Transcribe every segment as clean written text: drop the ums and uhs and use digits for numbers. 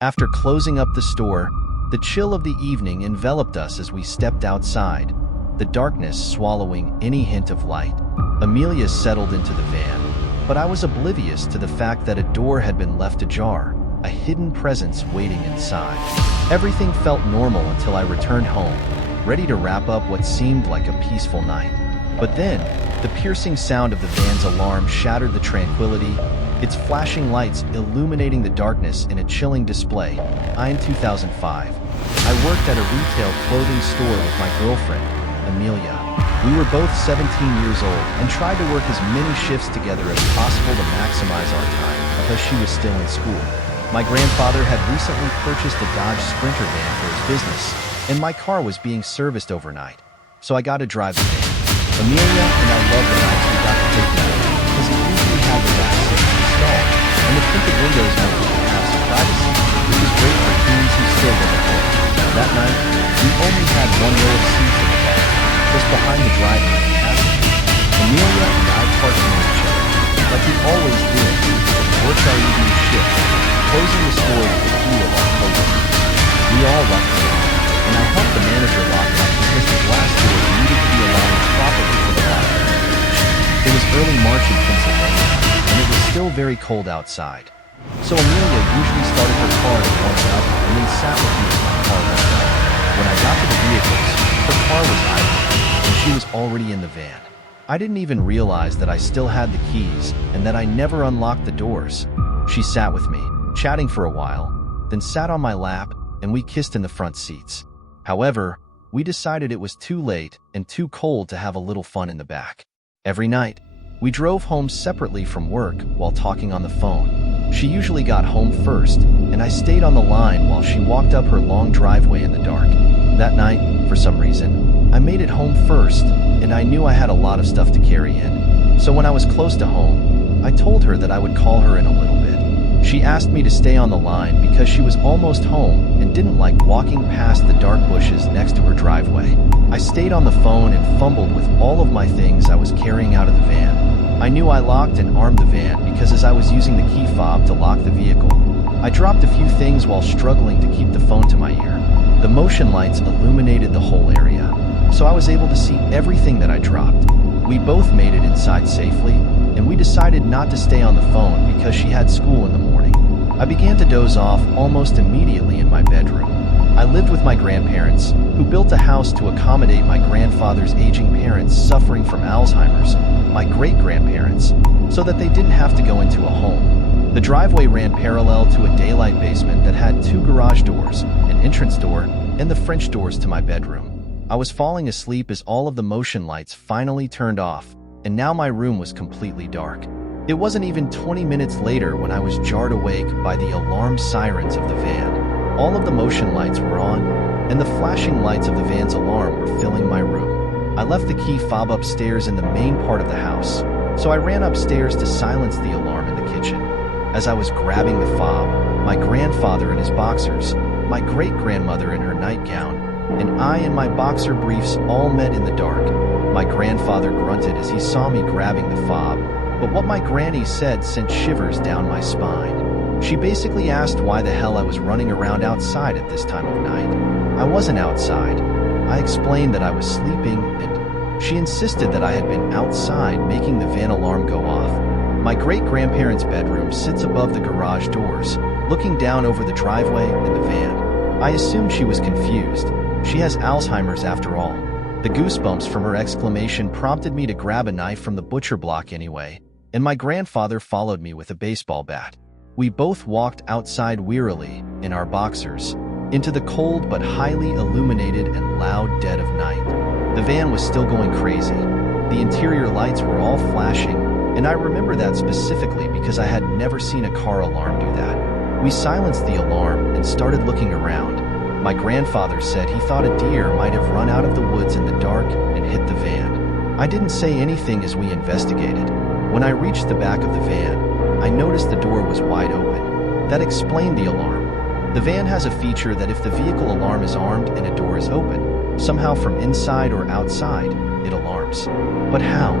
After closing up the store, the chill of the evening enveloped us as we stepped outside, the darkness swallowing any hint of light. Amelia settled into the van, but I was oblivious to the fact that a door had been left ajar, a hidden presence waiting inside. Everything felt normal until I returned home, ready to wrap up what seemed like a peaceful night. But then, the piercing sound of the van's alarm shattered the tranquility, its flashing lights illuminating the darkness in a chilling display. In 2005, I worked at a retail clothing store with my girlfriend, Amelia. We were both 17 years old and tried to work as many shifts together as possible to maximize our time because she was still in school. My grandfather had recently purchased a Dodge Sprinter van for his business, and my car was being serviced overnight, so I got to drive the van. Amelia and I loved the nights we got to take the van because it usually had the back seat installed, and the tinted windows meant we could have some privacy, which was great for teens who still live at home. That night, we only had one row of seats in the back, just behind the driver and passenger. Amelia and I parked near each other, like we always did, worked our evening shift, closing the store with the key of our coworkers. We all left together, and I helped the manager lock up because the glass doors needed to be aligned properly for the lock. It was early March in Pennsylvania, and it was still very cold outside. So Amelia usually started her car to warm it up and then sat with me as my car warmed up. When I got to the vehicles, her car was idle, and she was already in the van. I didn't even realize that I still had the keys and that I never unlocked the doors. She sat with me, chatting for a while, then sat on my lap, and we kissed in the front seats. However, we decided it was too late and too cold to have a little fun in the back. Every night, we drove home separately from work while talking on the phone. She usually got home first, and I stayed on the line while she walked up her long driveway in the dark. That night, for some reason, I made it home first, and I knew I had a lot of stuff to carry in. So when I was close to home, I told her that I would call her in a little bit. She asked me to stay on the line because she was almost home and didn't like walking past the dark bushes next to her driveway. I stayed on the phone and fumbled with all of my things I was carrying out of the van. I knew I locked and armed the van because as I was using the key fob to lock the vehicle, I dropped a few things while struggling to keep the phone to my ear. The motion lights illuminated the whole area, so I was able to see everything that I dropped. We both made it inside safely, and we decided not to stay on the phone because she had school in the morning. I began to doze off almost immediately in my bedroom. I lived with my grandparents, who built a house to accommodate my grandfather's aging parents suffering from Alzheimer's, my great-grandparents, so that they didn't have to go into a home. The driveway ran parallel to a daylight basement that had 2 garage doors, an entrance door, and the French doors to my bedroom. I was falling asleep as all of the motion lights finally turned off, and now my room was completely dark. It wasn't even 20 minutes later when I was jarred awake by the alarm sirens of the van. All of the motion lights were on, and the flashing lights of the van's alarm were filling my room. I left the key fob upstairs in the main part of the house, so I ran upstairs to silence the alarm in the kitchen. As I was grabbing the fob, my grandfather in his boxers, my great-grandmother in her nightgown, and I in my boxer briefs all met in the dark. My grandfather grunted as he saw me grabbing the fob, but what my granny said sent shivers down my spine. She basically asked why the hell I was running around outside at this time of night. I wasn't outside. I explained that I was sleeping, and she insisted that I had been outside making the van alarm go off. My great-grandparents' bedroom sits above the garage doors, looking down over the driveway and the van. I assumed she was confused. She has Alzheimer's after all. The goosebumps from her exclamation prompted me to grab a knife from the butcher block anyway, and my grandfather followed me with a baseball bat. We both walked outside wearily, in our boxers, into the cold but highly illuminated and loud dead of night. The van was still going crazy. The interior lights were all flashing, and I remember that specifically because I had never seen a car alarm do that. We silenced the alarm and started looking around. My grandfather said he thought a deer might have run out of the woods in the dark and hit the van. I didn't say anything as we investigated. When I reached the back of the van, I noticed the door was wide open. That explained the alarm. The van has a feature that if the vehicle alarm is armed and a door is open, somehow from inside or outside, it alarms. But how?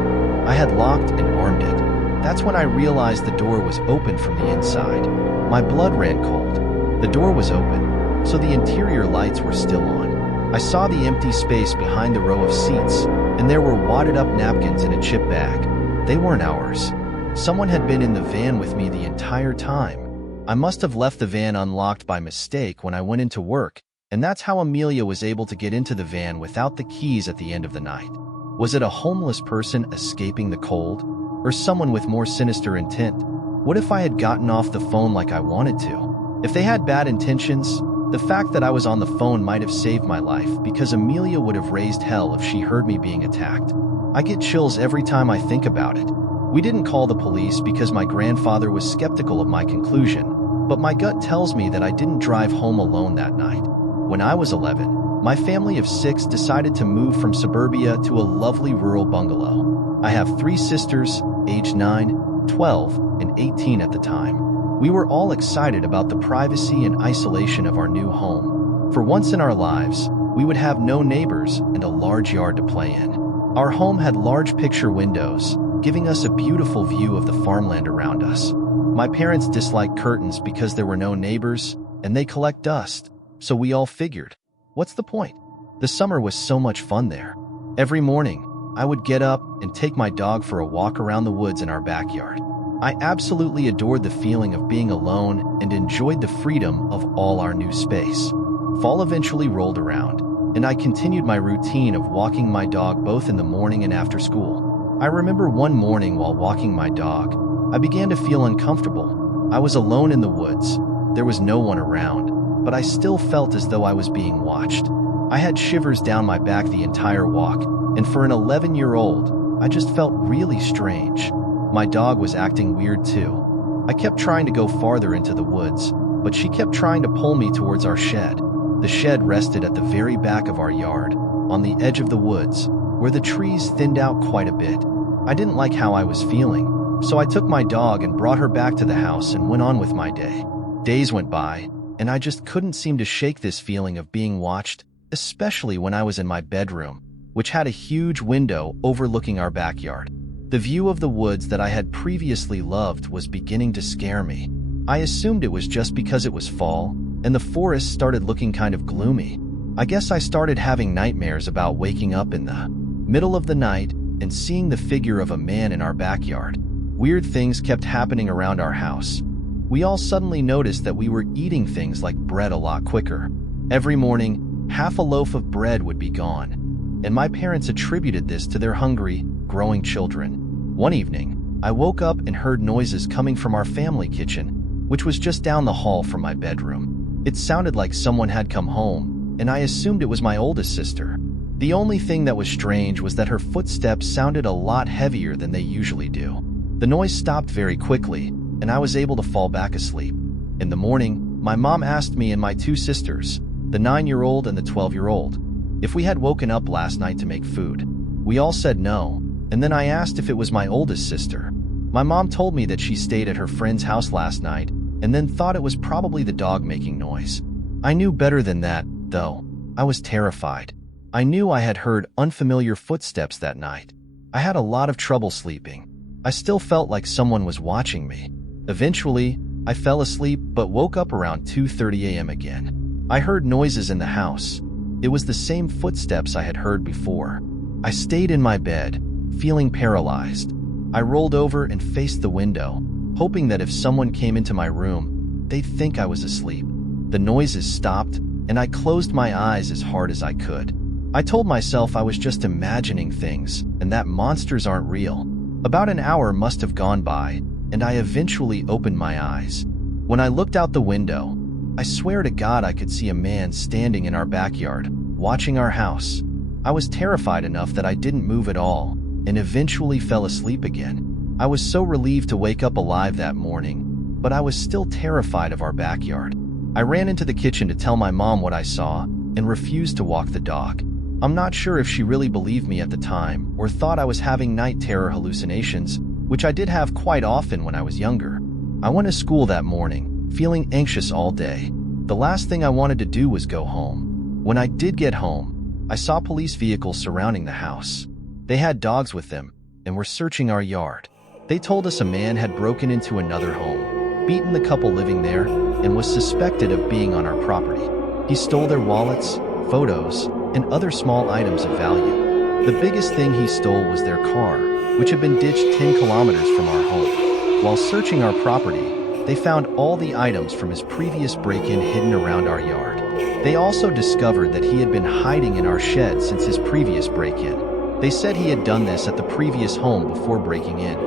I had locked and armed it. That's when I realized the door was open from the inside. My blood ran cold. The door was open, so the interior lights were still on. I saw the empty space behind the row of seats, and there were wadded-up napkins in a chip bag. They weren't ours. Someone had been in the van with me the entire time. I must have left the van unlocked by mistake when I went into work, and that's how Amelia was able to get into the van without the keys at the end of the night. Was it a homeless person escaping the cold? Or someone with more sinister intent? What if I had gotten off the phone like I wanted to? If they had bad intentions, the fact that I was on the phone might have saved my life because Amelia would have raised hell if she heard me being attacked. I get chills every time I think about it. We didn't call the police because my grandfather was skeptical of my conclusion, but my gut tells me that I didn't drive home alone that night. When I was 11, my family of 6 decided to move from suburbia to a lovely rural bungalow. I have 3 sisters, aged 9, 12, and 18 at the time. We were all excited about the privacy and isolation of our new home. For once in our lives, we would have no neighbors and a large yard to play in. Our home had large picture windows, giving us a beautiful view of the farmland around us. My parents disliked curtains because there were no neighbors, and they collect dust, so we all figured, what's the point? The summer was so much fun there. Every morning, I would get up and take my dog for a walk around the woods in our backyard. I absolutely adored the feeling of being alone and enjoyed the freedom of all our new space. Fall eventually rolled around, and I continued my routine of walking my dog both in the morning and after school. I remember one morning while walking my dog, I began to feel uncomfortable. I was alone in the woods. There was no one around, but I still felt as though I was being watched. I had shivers down my back the entire walk, and for an 11-year-old, I just felt really strange. My dog was acting weird too. I kept trying to go farther into the woods, but she kept trying to pull me towards our shed. The shed rested at the very back of our yard, on the edge of the woods, where the trees thinned out quite a bit. I didn't like how I was feeling, so I took my dog and brought her back to the house and went on with my day. Days went by, and I just couldn't seem to shake this feeling of being watched, especially when I was in my bedroom, which had a huge window overlooking our backyard. The view of the woods that I had previously loved was beginning to scare me. I assumed it was just because it was fall, and the forest started looking kind of gloomy. I guess I started having nightmares about waking up in the middle of the night and seeing the figure of a man in our backyard. Weird things kept happening around our house. We all suddenly noticed that we were eating things like bread a lot quicker. Every morning, half a loaf of bread would be gone, and my parents attributed this to their hungry, growing children. One evening, I woke up and heard noises coming from our family kitchen, which was just down the hall from my bedroom. It sounded like someone had come home, and I assumed it was my oldest sister. The only thing that was strange was that her footsteps sounded a lot heavier than they usually do. The noise stopped very quickly, and I was able to fall back asleep. In the morning, my mom asked me and my 2 sisters, the 9-year-old and the 12-year-old, if we had woken up last night to make food. We all said no, and then I asked if it was my oldest sister. My mom told me that she stayed at her friend's house last night and then thought it was probably the dog making noise. I knew better than that, though. I was terrified. I knew I had heard unfamiliar footsteps that night. I had a lot of trouble sleeping. I still felt like someone was watching me. Eventually, I fell asleep but woke up around 2:30 a.m. again. I heard noises in the house. It was the same footsteps I had heard before. I stayed in my bed, feeling paralyzed. I rolled over and faced the window, hoping that if someone came into my room, they'd think I was asleep. The noises stopped, and I closed my eyes as hard as I could. I told myself I was just imagining things and that monsters aren't real. About an hour must have gone by, and I eventually opened my eyes. When I looked out the window, I swear to God I could see a man standing in our backyard, watching our house. I was terrified enough that I didn't move at all, and eventually fell asleep again. I was so relieved to wake up alive that morning, but I was still terrified of our backyard. I ran into the kitchen to tell my mom what I saw, and refused to walk the dog. I'm not sure if she really believed me at the time, or thought I was having night terror hallucinations, which I did have quite often when I was younger. I went to school that morning, feeling anxious all day. The last thing I wanted to do was go home. When I did get home, I saw police vehicles surrounding the house. They had dogs with them, and were searching our yard. They told us a man had broken into another home. beaten the couple living there and was suspected of being on our property. He stole their wallets, photos, and other small items of value. The biggest thing he stole was their car, which had been ditched 10 kilometers from our home. While searching our property, they found all the items from his previous break-in hidden around our yard. They also discovered that he had been hiding in our shed since his previous break-in. They said he had done this at the previous home before breaking in.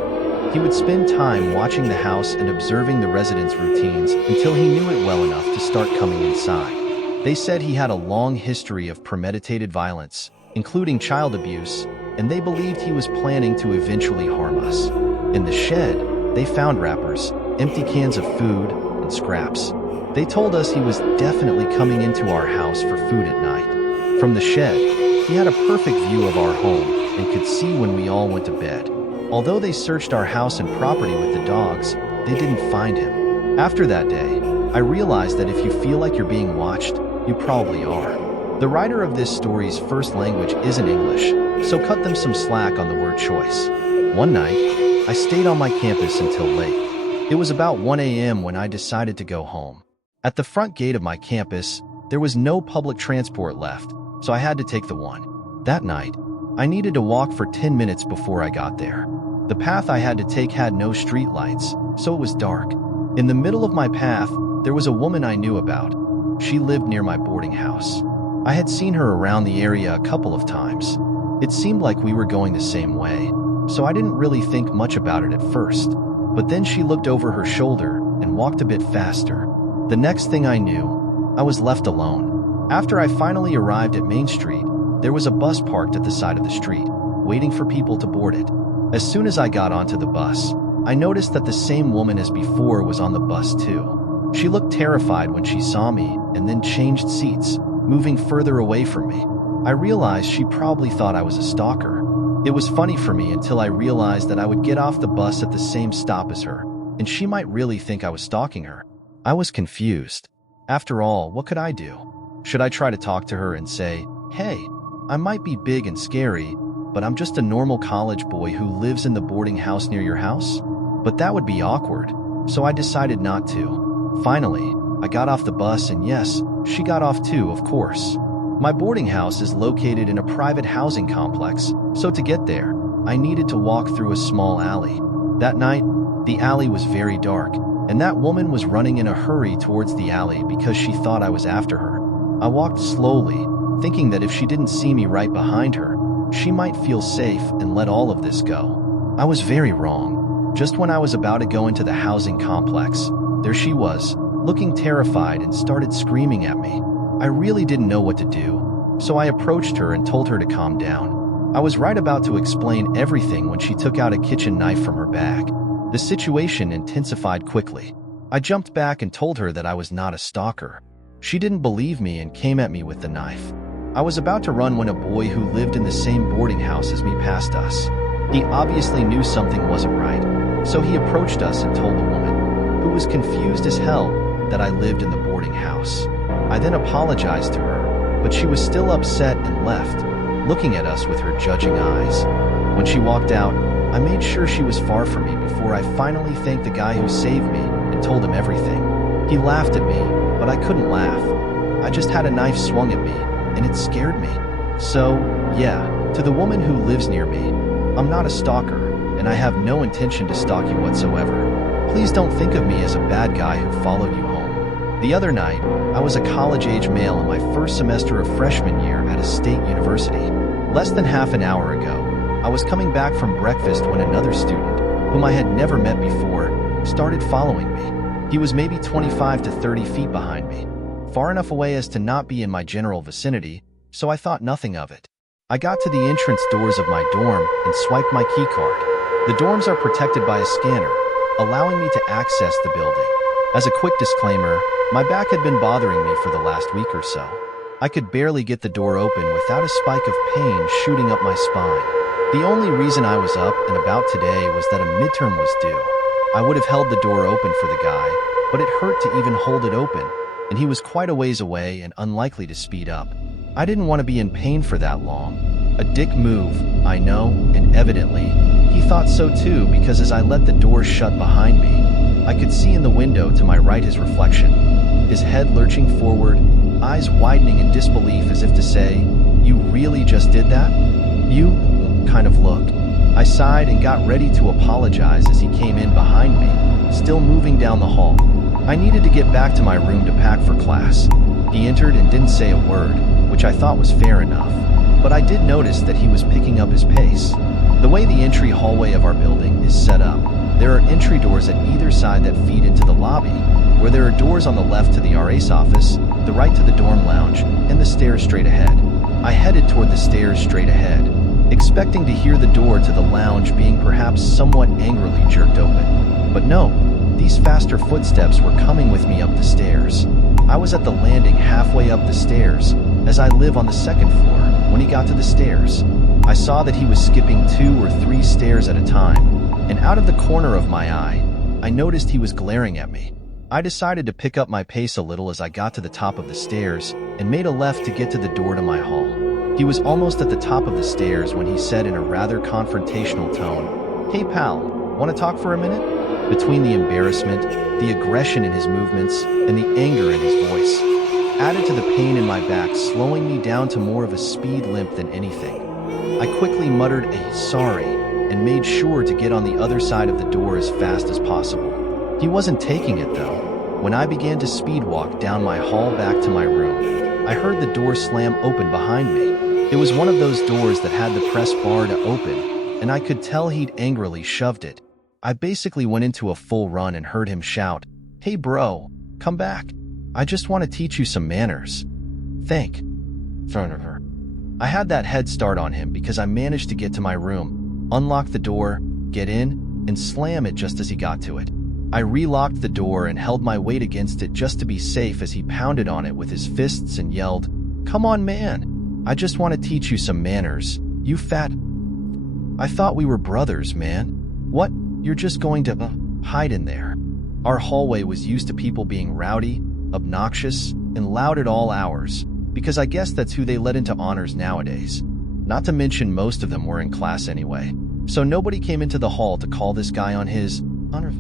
He would spend time watching the house and observing the residents' routines until he knew it well enough to start coming inside. They said he had a long history of premeditated violence, including child abuse, and they believed he was planning to eventually harm us. In the shed, they found wrappers, empty cans of food, and scraps. They told us he was definitely coming into our house for food at night. From the shed, he had a perfect view of our home and could see when we all went to bed. Although they searched our house and property with the dogs, they didn't find him. After that day, I realized that if you feel like you're being watched, you probably are. The writer of this story's first language isn't English, so cut them some slack on the word choice. One night, I stayed on my campus until late. It was about 1 a.m. when I decided to go home. At the front gate of my campus, there was no public transport left, so I had to take the one. That night, I needed to walk for 10 minutes before I got there. The path I had to take had no street lights, so it was dark. In the middle of my path, there was a woman I knew about. She lived near my boarding house. I had seen her around the area a couple of times. It seemed like we were going the same way, so I didn't really think much about it at first. But then she looked over her shoulder and walked a bit faster. The next thing I knew, I was left alone. After I finally arrived at Main Street, there was a bus parked at the side of the street, waiting for people to board it. As soon as I got onto the bus, I noticed that the same woman as before was on the bus too. She looked terrified when she saw me and then changed seats, moving further away from me. I realized she probably thought I was a stalker. It was funny for me until I realized that I would get off the bus at the same stop as her, and she might really think I was stalking her. I was confused. After all, what could I do? Should I try to talk to her and say, "Hey, I might be big and scary, but I'm just a normal college boy who lives in the boarding house near your house?" But that would be awkward, so I decided not to. Finally, I got off the bus and yes, she got off too, of course. My boarding house is located in a private housing complex, so to get there, I needed to walk through a small alley. That night, the alley was very dark, and that woman was running in a hurry towards the alley because she thought I was after her. I walked slowly, thinking that if she didn't see me right behind her, she might feel safe and let all of this go. I was very wrong. Just when I was about to go into the housing complex, there she was, looking terrified and started screaming at me. I really didn't know what to do, so I approached her and told her to calm down. I was right about to explain everything when she took out a kitchen knife from her bag. The situation intensified quickly. I jumped back and told her that I was not a stalker. She didn't believe me and came at me with the knife. I was about to run when a boy who lived in the same boarding house as me passed us. He obviously knew something wasn't right, so he approached us and told the woman, who was confused as hell, that I lived in the boarding house. I then apologized to her, but she was still upset and left, looking at us with her judging eyes. When she walked out, I made sure she was far from me before I finally thanked the guy who saved me and told him everything. He laughed at me, but I couldn't laugh. I just had a knife swung at me, and it scared me. So, yeah, to the woman who lives near me, I'm not a stalker, and I have no intention to stalk you whatsoever. Please don't think of me as a bad guy who followed you home. The other night, I was a college-age male in my first semester of freshman year at a state university. Less than half an hour ago, I was coming back from breakfast when another student, whom I had never met before, started following me. He was maybe 25 to 30 feet behind me, far enough away as to not be in my general vicinity, so I thought nothing of it. I got to the entrance doors of my dorm and swiped my key card. The dorms are protected by a scanner, allowing me to access the building. As a quick disclaimer, my back had been bothering me for the last week or so. I could barely get the door open without a spike of pain shooting up my spine. The only reason I was up and about today was that a midterm was due. I would have held the door open for the guy, but it hurt to even hold it open, and he was quite a ways away and unlikely to speed up. I didn't want to be in pain for that long. A dick move, I know, and evidently, he thought so too because as I let the door shut behind me, I could see in the window to my right his reflection, his head lurching forward, eyes widening in disbelief as if to say, "You really just did that?" "You kind of looked." I sighed and got ready to apologize as he came in behind me, still moving down the hall. I needed to get back to my room to pack for class. He entered and didn't say a word, which I thought was fair enough, but I did notice that he was picking up his pace. The way the entry hallway of our building is set up, there are entry doors at either side that feed into the lobby, where there are doors on the left to the RA's office, the right to the dorm lounge, and the stairs straight ahead. I headed toward the stairs straight ahead, expecting to hear the door to the lounge being perhaps somewhat angrily jerked open. But no, these faster footsteps were coming with me up the stairs. I was at the landing halfway up the stairs, as I live on the second floor, when he got to the stairs. I saw that he was skipping 2 or 3 stairs at a time, and out of the corner of my eye, I noticed he was glaring at me. I decided to pick up my pace a little as I got to the top of the stairs and made a left to get to the door to my hall. He was almost at the top of the stairs when he said in a rather confrontational tone, "Hey pal, want to talk for a minute?" Between the embarrassment, the aggression in his movements, and the anger in his voice, added to the pain in my back, slowing me down to more of a speed limp than anything. I quickly muttered a sorry and made sure to get on the other side of the door as fast as possible. He wasn't taking it though. When I began to speed walk down my hall back to my room, I heard the door slam open behind me. It was one of those doors that had the press bar to open, and I could tell he'd angrily shoved it. I basically went into a full run and heard him shout, "Hey bro, come back. I just want to teach you some manners." Thank. I had that head start on him because I managed to get to my room, unlock the door, get in, and slam it just as he got to it. I relocked the door and held my weight against it just to be safe as he pounded on it with his fists and yelled, "Come on man, I just want to teach you some manners, you fat..." I thought we were brothers, man. What? You're just going to hide in there? Our hallway was used to people being rowdy, obnoxious, and loud at all hours, because I guess that's who they let into honors nowadays. Not to mention most of them were in class anyway, so nobody came into the hall to call this guy on his honor.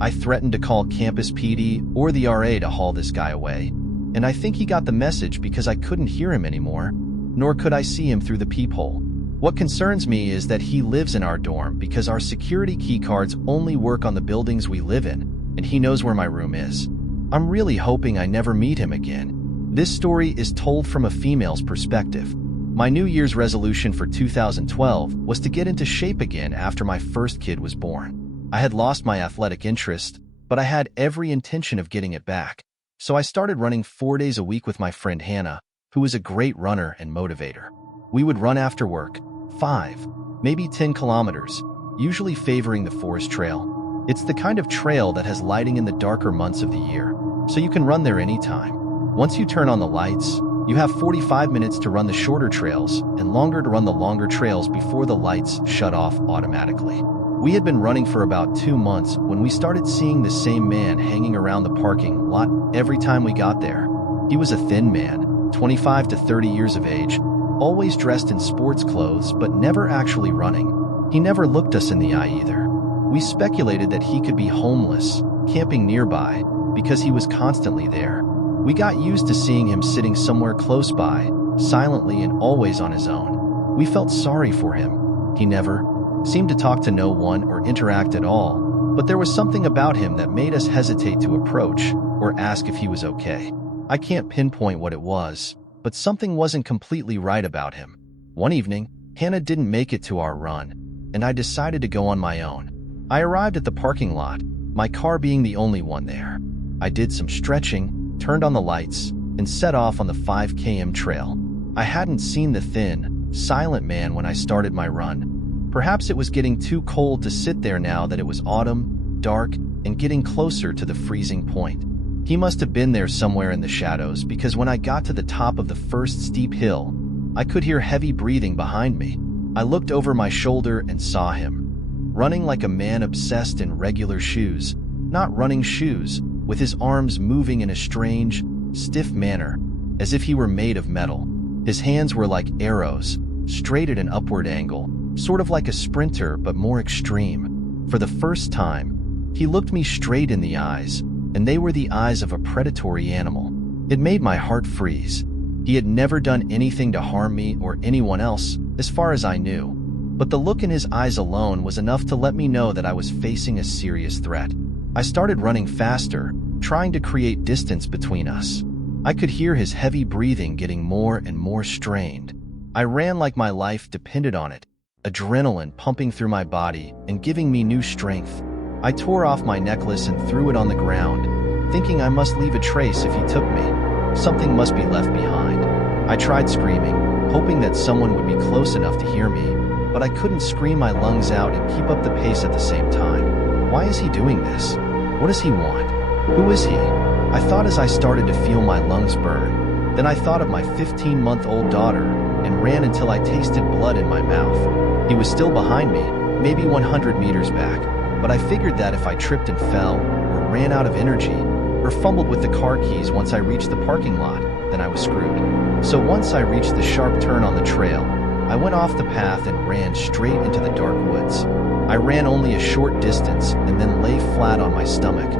I threatened to call campus PD or the RA to haul this guy away, and I think he got the message because I couldn't hear him anymore, nor could I see him through the peephole. What concerns me is that he lives in our dorm because our security keycards only work on the buildings we live in, and he knows where my room is. I'm really hoping I never meet him again. This story is told from a female's perspective. My New Year's resolution for 2012 was to get into shape again after my first kid was born. I had lost my athletic interest, but I had every intention of getting it back. So I started running 4 days a week with my friend Hannah, who is a great runner and motivator. We would run after work, 5, maybe 10 kilometers, usually favoring the forest trail. It's the kind of trail that has lighting in the darker months of the year, so you can run there anytime. Once you turn on the lights, you have 45 minutes to run the shorter trails and longer to run the longer trails before the lights shut off automatically. We had been running for about 2 months when we started seeing the same man hanging around the parking lot every time we got there. He was a thin man, 25 to 30 years of age, always dressed in sports clothes but never actually running. He never looked us in the eye either. We speculated that he could be homeless, camping nearby, because he was constantly there. We got used to seeing him sitting somewhere close by, silently and always on his own. We felt sorry for him. He never seemed to talk to no one or interact at all, but there was something about him that made us hesitate to approach or ask if he was okay. I can't pinpoint what it was, but something wasn't completely right about him. One evening, Hannah didn't make it to our run, and I decided to go on my own. I arrived at the parking lot, my car being the only one there. I did some stretching, turned on the lights, and set off on the 5 km trail. I hadn't seen the thin, silent man when I started my run. Perhaps it was getting too cold to sit there now that it was autumn, dark, and getting closer to the freezing point. He must have been there somewhere in the shadows because when I got to the top of the first steep hill, I could hear heavy breathing behind me. I looked over my shoulder and saw him, running like a man obsessed in regular shoes, not running shoes, with his arms moving in a strange, stiff manner, as if he were made of metal. His hands were like arrows, straight at an upward angle, sort of like a sprinter but more extreme. For the first time, He looked me straight in the eyes, and they were the eyes of a predatory animal. It made my heart freeze. He had never done anything to harm me or anyone else, as far as I knew. But the look in his eyes alone was enough to let me know that I was facing a serious threat. I started running faster, trying to create distance between us. I could hear his heavy breathing getting more and more strained. I ran like my life depended on it, adrenaline pumping through my body and giving me new strength. I tore off my necklace and threw it on the ground, thinking I must leave a trace if he took me. Something must be left behind. I tried screaming, hoping that someone would be close enough to hear me, but I couldn't scream my lungs out and keep up the pace at the same time. Why is he doing this? What does he want? Who is he? I thought as I started to feel my lungs burn. Then I thought of my 15-month-old daughter and ran until I tasted blood in my mouth. He was still behind me, maybe 100 meters back, but I figured that if I tripped and fell, or ran out of energy, or fumbled with the car keys once I reached the parking lot, then I was screwed. So once I reached the sharp turn on the trail, I went off the path and ran straight into the dark woods. I ran only a short distance and then lay flat on my stomach,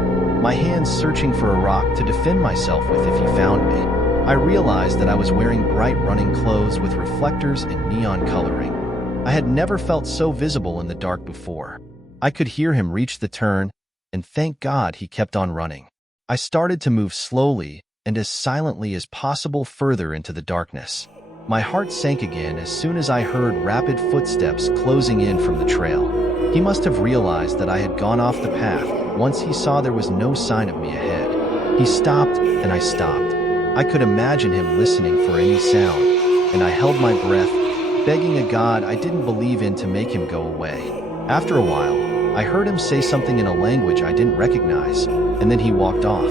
my hands searching for a rock to defend myself with if he found me. I realized that I was wearing bright running clothes with reflectors and neon coloring. I had never felt so visible in the dark before. I could hear him reach the turn, and thank God he kept on running. I started to move slowly and as silently as possible further into the darkness. My heart sank again as soon as I heard rapid footsteps closing in from the trail. He must have realized that I had gone off the path once he saw there was no sign of me ahead. He stopped, and I stopped. I could imagine him listening for any sound, and I held my breath, begging a God I didn't believe in to make him go away. After a while, I heard him say something in a language I didn't recognize, and then he walked off.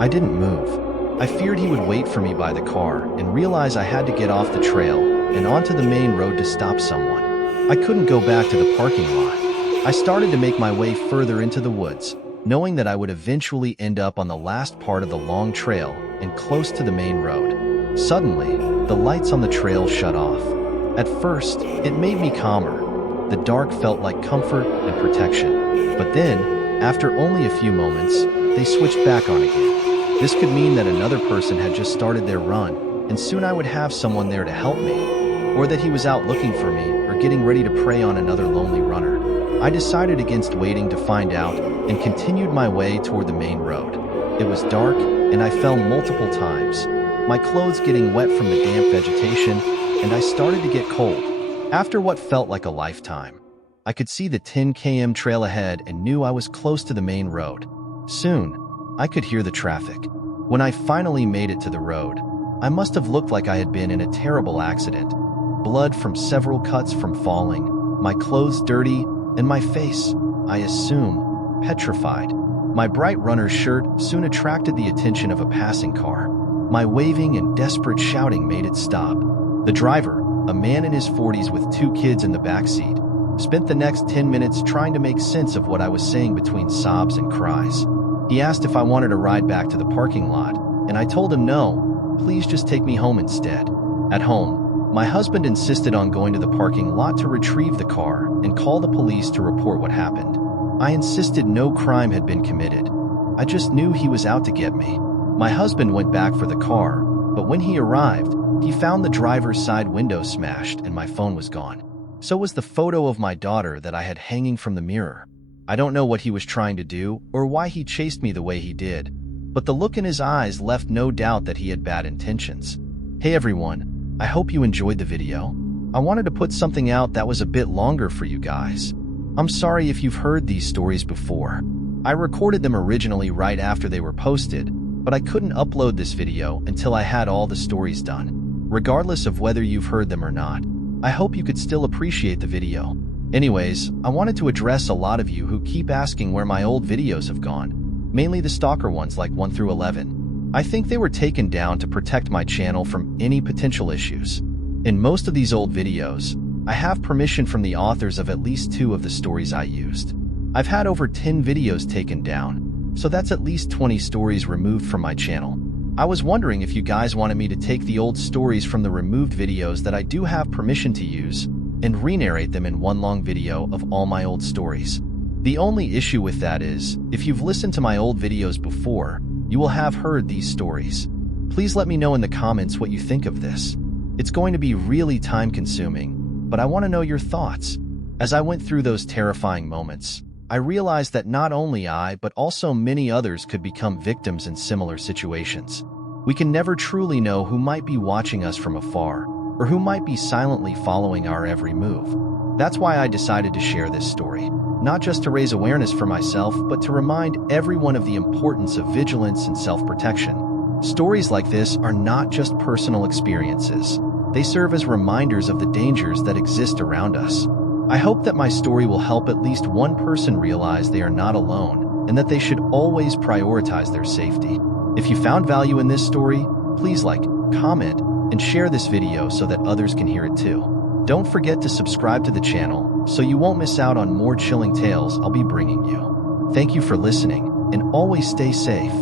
I didn't move. I feared he would wait for me by the car and realize I had to get off the trail and onto the main road to stop someone. I couldn't go back to the parking lot. I started to make my way further into the woods, knowing that I would eventually end up on the last part of the long trail and close to the main road. Suddenly, the lights on the trail shut off. At first, it made me calmer. The dark felt like comfort and protection. But then, after only a few moments, they switched back on again. This could mean that another person had just started their run, and soon I would have someone there to help me, or that he was out looking for me or getting ready to prey on another lonely runner. I decided against waiting to find out and continued my way toward the main road. It was dark, and I fell multiple times, my clothes getting wet from the damp vegetation, and I started to get cold. After what felt like a lifetime, I could see the 10 km trail ahead and knew I was close to the main road. Soon, I could hear the traffic. When I finally made it to the road, I must have looked like I had been in a terrible accident. Blood from several cuts from falling, my clothes dirty, and my face, I assume, petrified. My bright runner's shirt soon attracted the attention of a passing car. My waving and desperate shouting made it stop. The driver, a man in his 40s with 2 kids in the backseat, spent the next 10 minutes trying to make sense of what I was saying between sobs and cries. He asked if I wanted a ride back to the parking lot, and I told him no, please just take me home instead. At home, my husband insisted on going to the parking lot to retrieve the car and call the police to report what happened. I insisted no crime had been committed. I just knew he was out to get me. My husband went back for the car, but when he arrived, he found the driver's side window smashed and my phone was gone. So was the photo of my daughter that I had hanging from the mirror. I don't know what he was trying to do or why he chased me the way he did, but the look in his eyes left no doubt that he had bad intentions. Hey everyone, I hope you enjoyed the video. I wanted to put something out that was a bit longer for you guys. I'm sorry if you've heard these stories before. I recorded them originally right after they were posted, but I couldn't upload this video until I had all the stories done. Regardless of whether you've heard them or not, I hope you could still appreciate the video. Anyways, I wanted to address a lot of you who keep asking where my old videos have gone, mainly the stalker ones like 1 through 11. I think they were taken down to protect my channel from any potential issues. In most of these old videos, I have permission from the authors of at least 2 of the stories I used. I've had over 10 videos taken down, so that's at least 20 stories removed from my channel. I was wondering if you guys wanted me to take the old stories from the removed videos that I do have permission to use and re-narrate them in one long video of all my old stories. The only issue with that is, if you've listened to my old videos before, you will have heard these stories. Please let me know in the comments what you think of this. It's going to be really time-consuming, but I want to know your thoughts. As I went through those terrifying moments, I realized that not only I, but also many others could become victims in similar situations. We can never truly know who might be watching us from afar, or who might be silently following our every move. That's why I decided to share this story, not just to raise awareness for myself, but to remind everyone of the importance of vigilance and self-protection. Stories like this are not just personal experiences. They serve as reminders of the dangers that exist around us. I hope that my story will help at least one person realize they are not alone and that they should always prioritize their safety. If you found value in this story, please like, comment, and share this video so that others can hear it too. Don't forget to subscribe to the channel so you won't miss out on more chilling tales I'll be bringing you. Thank you for listening, and always stay safe.